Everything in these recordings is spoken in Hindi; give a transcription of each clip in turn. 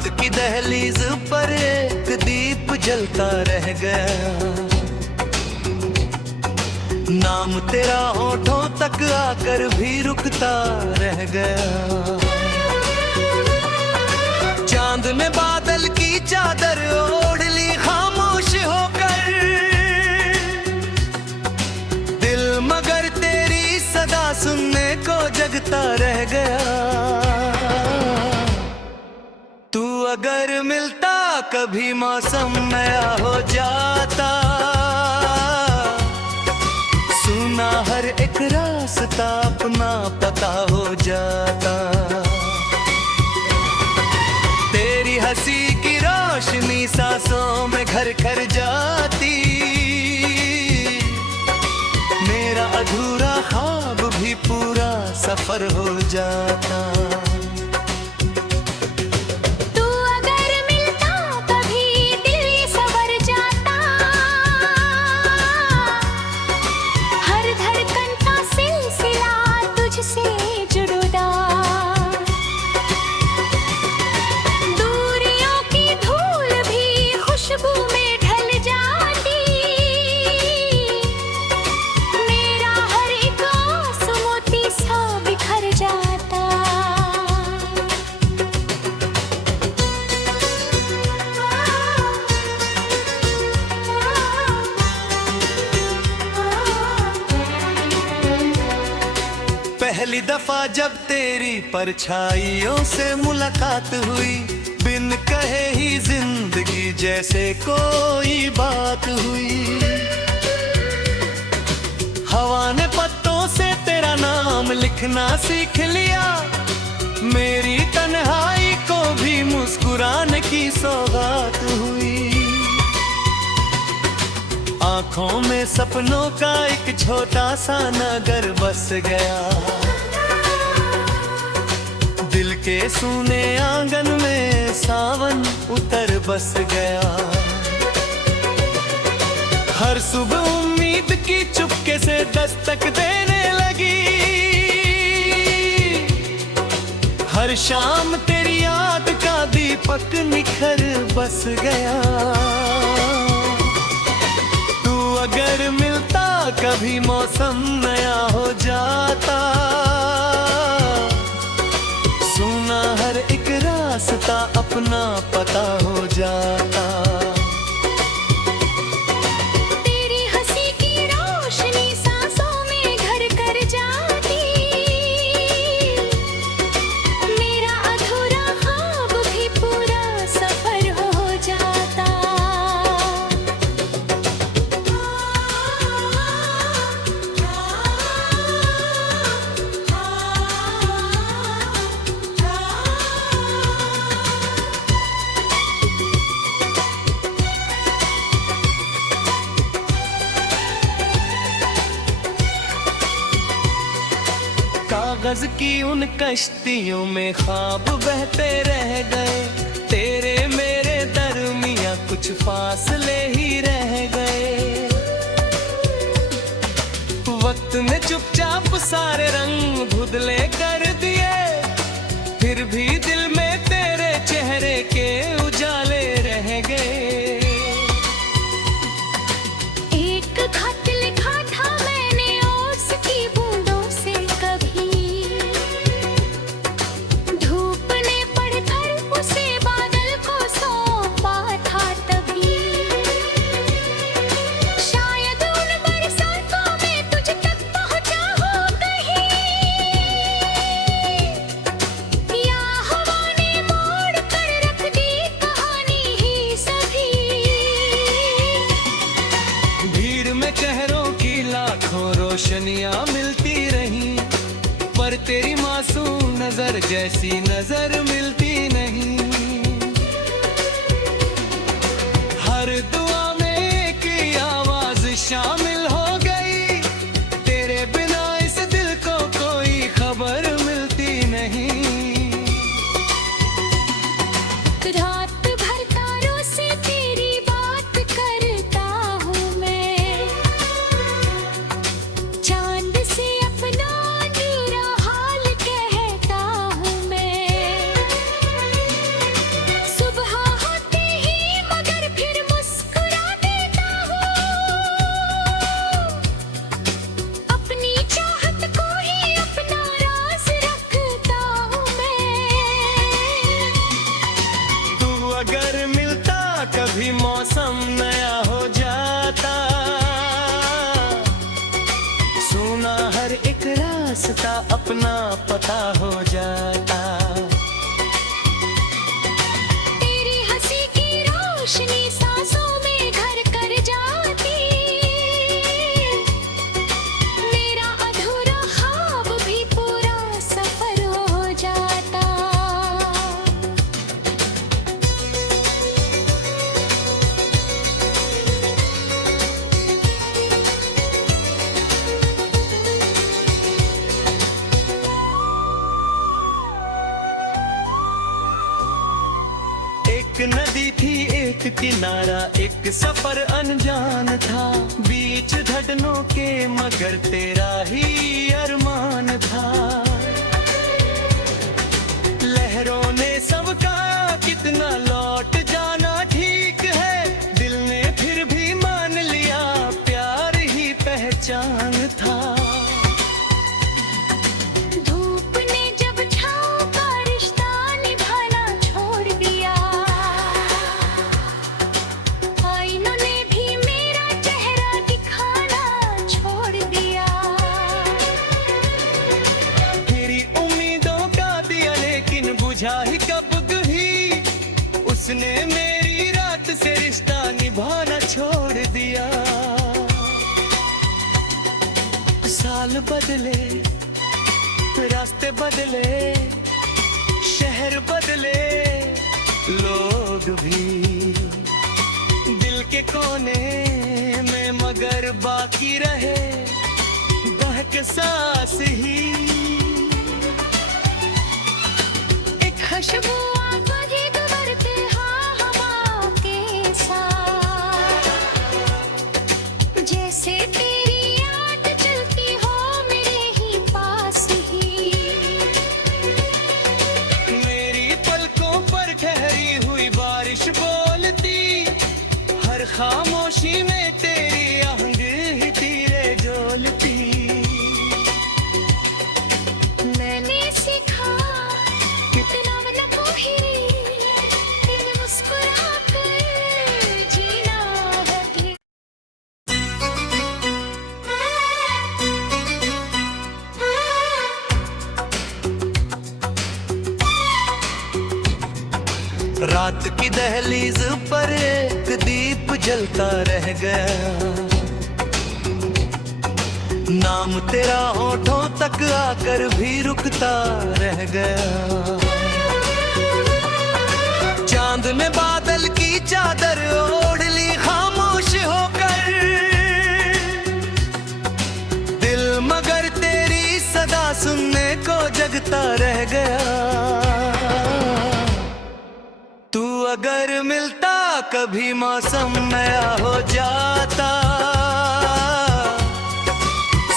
रात की दहलीज पर एक दीप जलता रह गया, नाम तेरा होठों तक आकर भी रुकता रह गया। चांद ने बादल की चादर ओढ़ ली खामोश होकर, दिल मगर तेरी सदा सुनने को जगता रह गया। तू अगर मिलता कभी मौसम नया हो जाता, सुना हर एक रास्ता अपना पता हो जाता। तेरी हंसी की रोशनी सांसों में घर घर जाती, मेरा अधूरा ख्वाब भी पूरा सफर हो जाता। पहली दफा जब तेरी परछाइयों से मुलाकात हुई, बिन कहे ही जिंदगी जैसे कोई बात हुई। हवा ने पत्तों से तेरा नाम लिखना सीख लिया, मेरी तन्हाई को भी मुस्कुराने की सौगात हुई। आंखों में सपनों का एक छोटा सा नगर बस गया, दिल के सूने आंगन में सावन उतर बस गया। हर सुबह उम्मीद की चुपके से दस्तक देने लगी, हर शाम तेरी याद का दीपक निखर बस गया। तू अगर मिलता कभी मौसम नया हो जाता, सुना हर एक रास्ता अपना पता हो जाता। तेरी हंसी की रोशनी सांसों में घर कर जाती, मेरा अधूरा ख्वाब भी पूरा सफर हो जाता। कागज की उन कश्तियों में ख्वाब बहते रह गए, तेरे मेरे दरमियां कुछ फासले ही रह गए। वक्त ने चुपचाप सारे रंग धुंधले कर दिए, फिर भी दिल में तेरे चेहरे के उजाले रह गए। एक खत लिखा था मैंने ओस की बूंदों से, कभी धूप ने पढ़कर उसे बादल को सौंपा था तभी। शायद उन बरसातों में तुझ तक पहुंचा हो कहीं, या हवा ने मोड़ कर रख दी कहानी ही सभी। भीड़ में चेहरों की लाखों रोशनियां मिलती रहीं, पर तेरी मासूम नजर जैसी नजर मिलती नहीं। हर दुआ में एक आवाज शामिल हो गई, तेरे बिना इस दिल को कोई खबर मिलती नहीं। रात भर तारों से तेरी बात करता हूँ मैं, चांद से अपना अधूरा हाल कहता हूँ मैं। सा अपना पता हो जाता। तेरी हंसी की रोशनी सांसों में घर कर जाती, मेरा अधूरा ख्वाब भी पूरा सफर हो जाता। एक नदी थी एक किनारा, एक सफर अनजान था, बीच धड़नों के मगर तेरा ही अरमान था। लहरों ने सबका कितना लौट जाना ठीक है, दिल ने फिर भी मान लिया प्यार ही पहचान था। धूप ने जब छाँव का रिश्ता निभाना छोड़ दिया, आईनों ने भी मेरा चेहरा दिखाना छोड़ दिया। तेरी उम्मीदों का दिया लेकिन बुझा ही कब ही, उसने मेरी रात से रिश्ता निभाना छोड़ दिया। साल बदले, रास्ते बदले, शहर बदले, लोग भी दिल के कोने में मगर बाकी रहे बहक सांस ही। एक खुशबू आंखों की गुजरते हाँ हवा के साथ, जैसे तेरी याद चलती हो मेरे ही पास ही। मेरी पलकों पर ठहरी हुई बारिश बोलती, हर खामोशी में तेरी आहंग ही तीरे झोलती। मैंने सीखा कितना मतलब ही फिर मुस्कुरा कर जीना है भी। रात की दहलीज पर एक दीप जलता रह गया, नाम तेरा होठों तक आकर भी रुकता रह गया। चांद ने बादल की चादर ओढ़ ली खामोश होकर, दिल मगर तेरी सदा सुनने को जगता रह गया। तू अगर मिलता कभी मौसम नया हो जाता,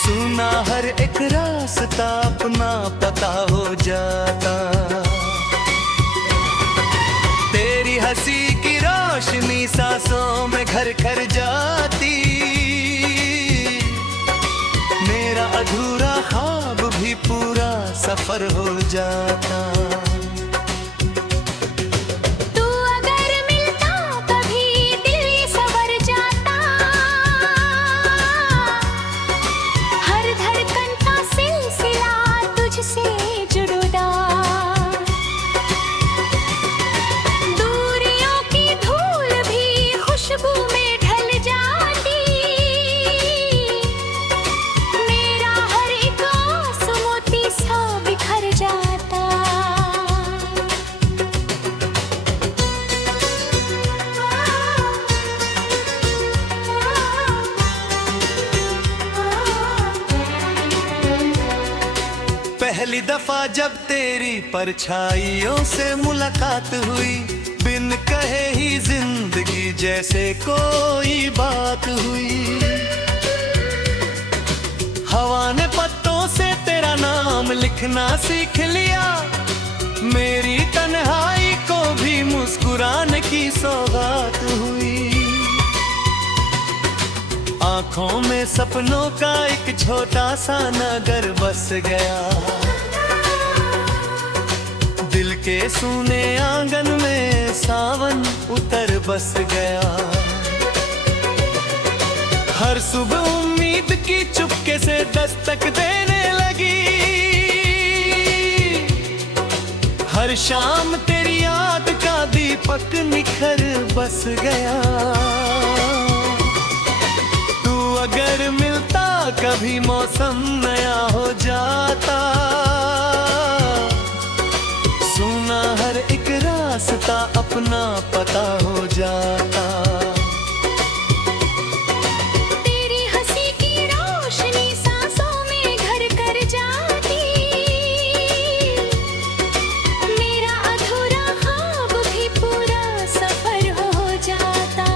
सुना हर एक रास्ता अपना पता हो जाता। तेरी हंसी की रोशनी सांसों में घर कर जाती, मेरा अधूरा ख्वाब भी पूरा सफर हो जाता। तू अगर मिलता कभी दिल सवर जाता, हर धड़कन का सिलसिला तुझसे जुड़ता। दूरियों की धूल भी खुशबू में ढल जाती, मेरा हर एक आंसू मोती सा बिखर जाता। पहली दफा जब तेरी परछाइयों से मुलाकात हुई, बिन कहे ही जिंदगी जैसे कोई बात हुई। हवा ने पत्तों से तेरा नाम लिखना सीख लिया, मेरी तन्हाई को भी मुस्कुराने की सौगात हुई। आंखों में सपनों का एक छोटा सा नगर बस गया, दिल के सूने आंगन में सावन उतर बस गया। हर सुबह उम्मीद की चुपके से दस्तक देने लगी, रहेगी। हर शाम तेरी याद का दीपक निखर बस गया। तू अगर मिलता कभी मौसम नया हो जाता। सुना हर एक रास्ता अपना पता हो जाता। तेरी हंसी की रोशनी सांसों में घर कर जाती। मेरा अधूरा ख्वाब भी पूरा सफर हो जाता।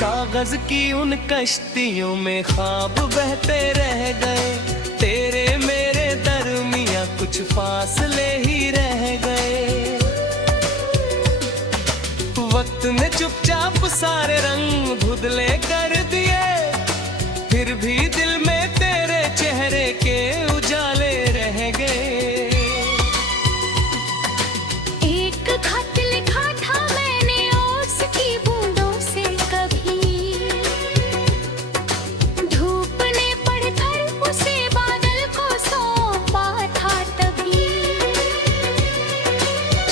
कागज की उन कश्तियों में ख्वाब बहते रह गए। तेरे मेरे दरमिया कुछ फासले ही रह गए। वक्त ने चुपचाप सारे रंग धुंधले कर दिए। फिर भी दिल में तेरे चेहरे के उजाले रह गए। एक खत लिखा था मैंने ओस की बूंदों से कभी। धूप ने पढ़कर उसे बादल को सौंपा था तभी।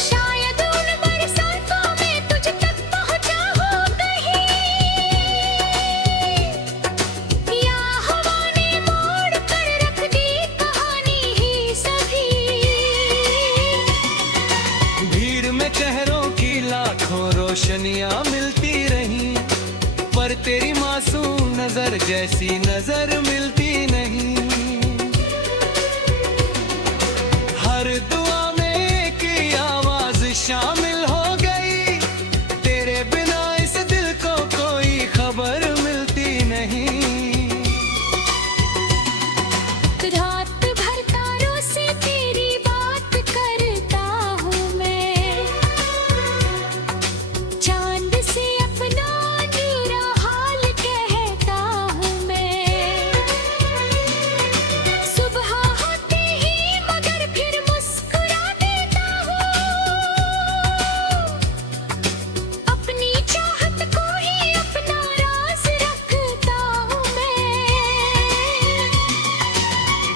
शायद उन बरसातों में तुझ तक पहुंचा हो कहीं। या हवा ने मोड़ कर रख दी कहानी ही सभी। भीड़ में चेहरों की लाखों रोशनियां मिलती रहीं। पर तेरी मासूम नजर जैसी नजर मिलती नहीं। हर दुआ में एक आवाज शामिल हो गई। तेरे बिना इस दिल को कोई खबर मिलती नहीं। रात भर तारों से तेरी बात करता हूँ मैं। चांद से अपना अधूरा हाल कहता हूँ मैं। सुबह होते ही मगर फिर मुस्कुरा देता हूँ। अपनी चाहत को ही अपना राज रखता हूँ मैं।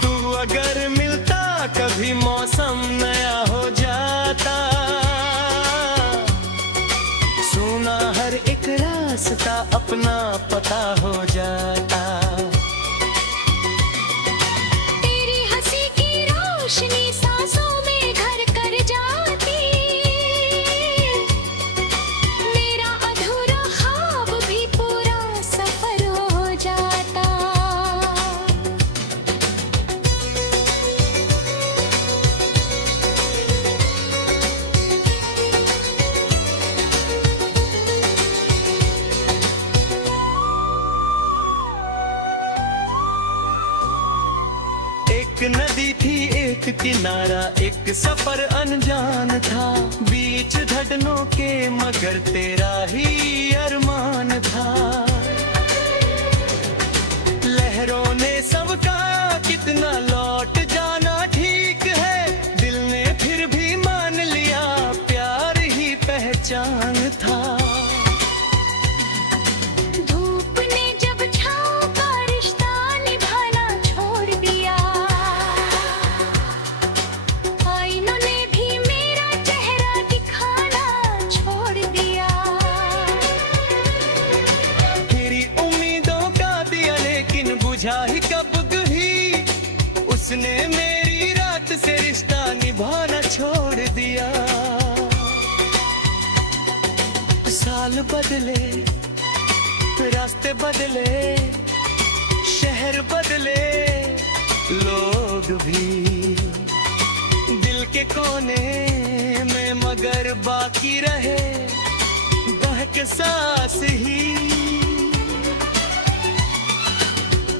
तू अगर मिलता कभी मौसम नया हो जाता। सुना हर एक रास्ता अपना पता हो जाता। तेरी हंसी की रोशनी सांसों में घर कर जाती। मेरा अधूरा ख्वाब भी पूरा सफर हो जाता। एक नदी थी एक किनारा एक सफर अनजान था। बीच धड़नों के मगर तेरा ही अरमान था। लहरों ने सब कहा कितना लौट जाना ठीक है। दिल ने फिर भी मान लिया प्यार ही पहचान था। धूप ने जब छाँव का रिश्ता निभाना छोड़ दिया। आईनों ने भी मेरा चेहरा दिखाना छोड़ दिया। तेरी उम्मीदों का दिया लेकिन बुझा ही कब भी। उसने मेरी रात से रिश्ता निभाना छोड़ दिया। साल बदले रास्ते बदले शहर बदले लोग भी। दिल के कोने में मगर बाकी रहे बहक सांस ही।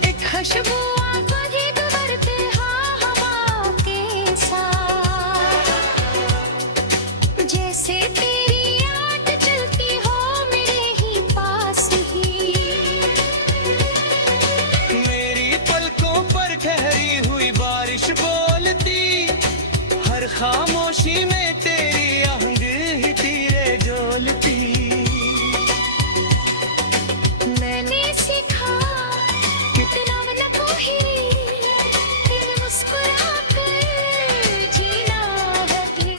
एक खुशबू आंखों की गुजरते हाँ हवा के साथ। जैसे तेरी याद चलती हो मेरे ही खामोशी में तेरी आहंग ही तीरे झोलती। मैंने सीखा कितना को ही फिर मुस्कुरा कर जीना है।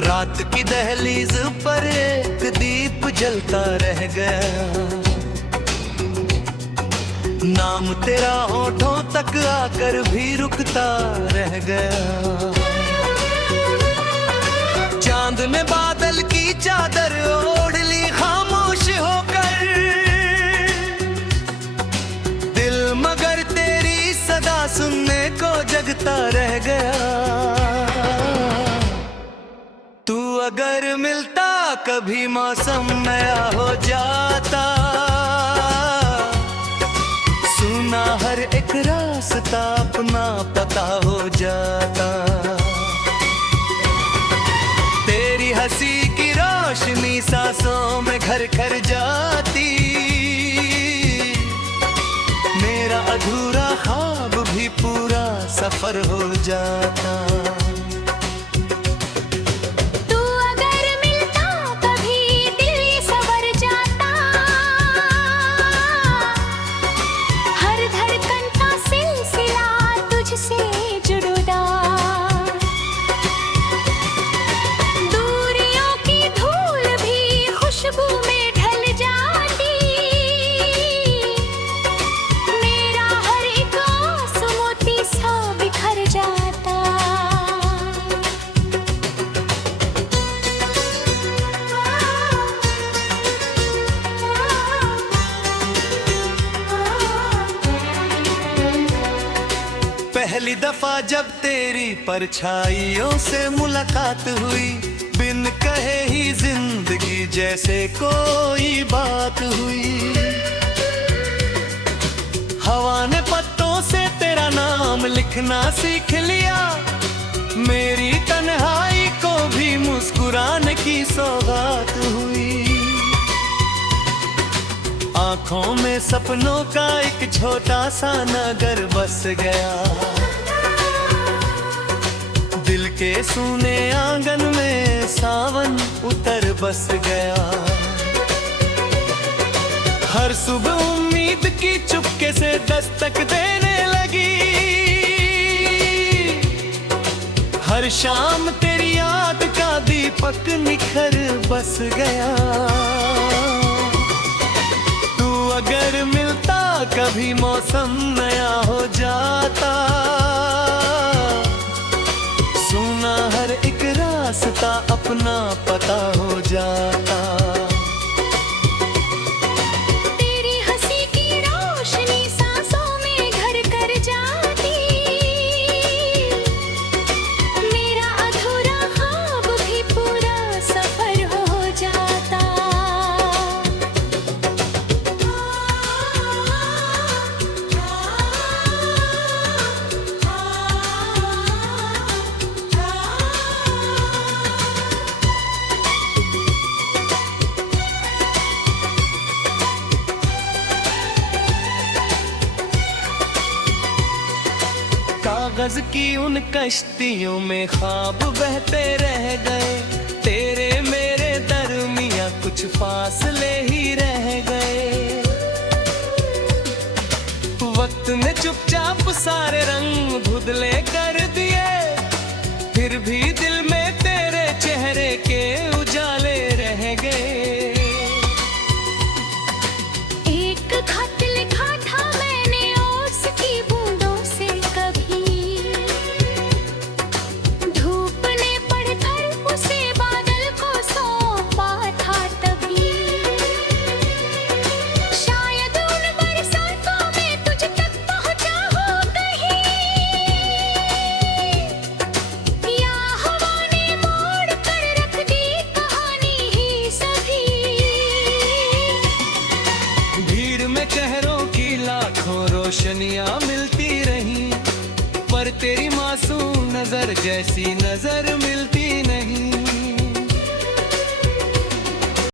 रात की दहलीज पर एक दीप जलता रह गया, नाम तेरा होठों तक आकर भी रुकता रह गया। चांद ने बादल की चादर ओढ़ ली खामोश होकर, दिल मगर तेरी सदा सुनने को जगता रह गया। तू अगर मिलता कभी मौसम नया हो जाता, सुना हर एक रास्ता अपना पता हो जाता। तेरी हंसी की रोशनी सांसों में घर घर जाती, मेरा अधूरा ख्वाब भी पूरा सफर हो जाता। पहली दफा जब तेरी परछाइयों से मुलाकात हुई, बिन कहे ही जिंदगी जैसे कोई बात हुई। हवा ने पत्तों से तेरा नाम लिखना सीख लिया, मेरी तन्हाई को भी मुस्कुराने की सौगात हुई। आंखों में सपनों का एक छोटा सा नगर बस गया, दिल के सूने आंगन में सावन उतर बस गया। हर सुबह उम्मीद की चुपके से दस्तक देने लगी, हर शाम तेरी याद का दीपक निखर बस गया। तू अगर मिलता कभी मौसम नया हो जाता, सुना हर एक रास्ता अपना पता हो जाता। तेरी हंसी की रोशनी सांसों में घर कर जाती, मेरा अधूरा ख्वाब भी पूरा सफर हो जाता। कागज की उन कश्तियों में ख्वाब बहते रह गए, तेरे मेरे दरमिया कुछ फासले ही रह गए। वक्त ने चुपचाप सारे रंग धुंधले कर दिए, फिर भी दिल में तेरे चेहरे के उजाले रह गए। एक खत लिखा था मैंने ओस की बूंदों से, कभी धूप ने पढ़कर उसे बादल को सौंपा था तभी। शायद उन बरसातों में तुझ तक पहुंचा हो कहीं, या हवा ने मोड़ कर रख दी कहानी ही सभी। भीड़ में चेहरों की लाखों रोशनियां मिलती रही, पर तेरी मासूम नजर जैसी नजर मिलती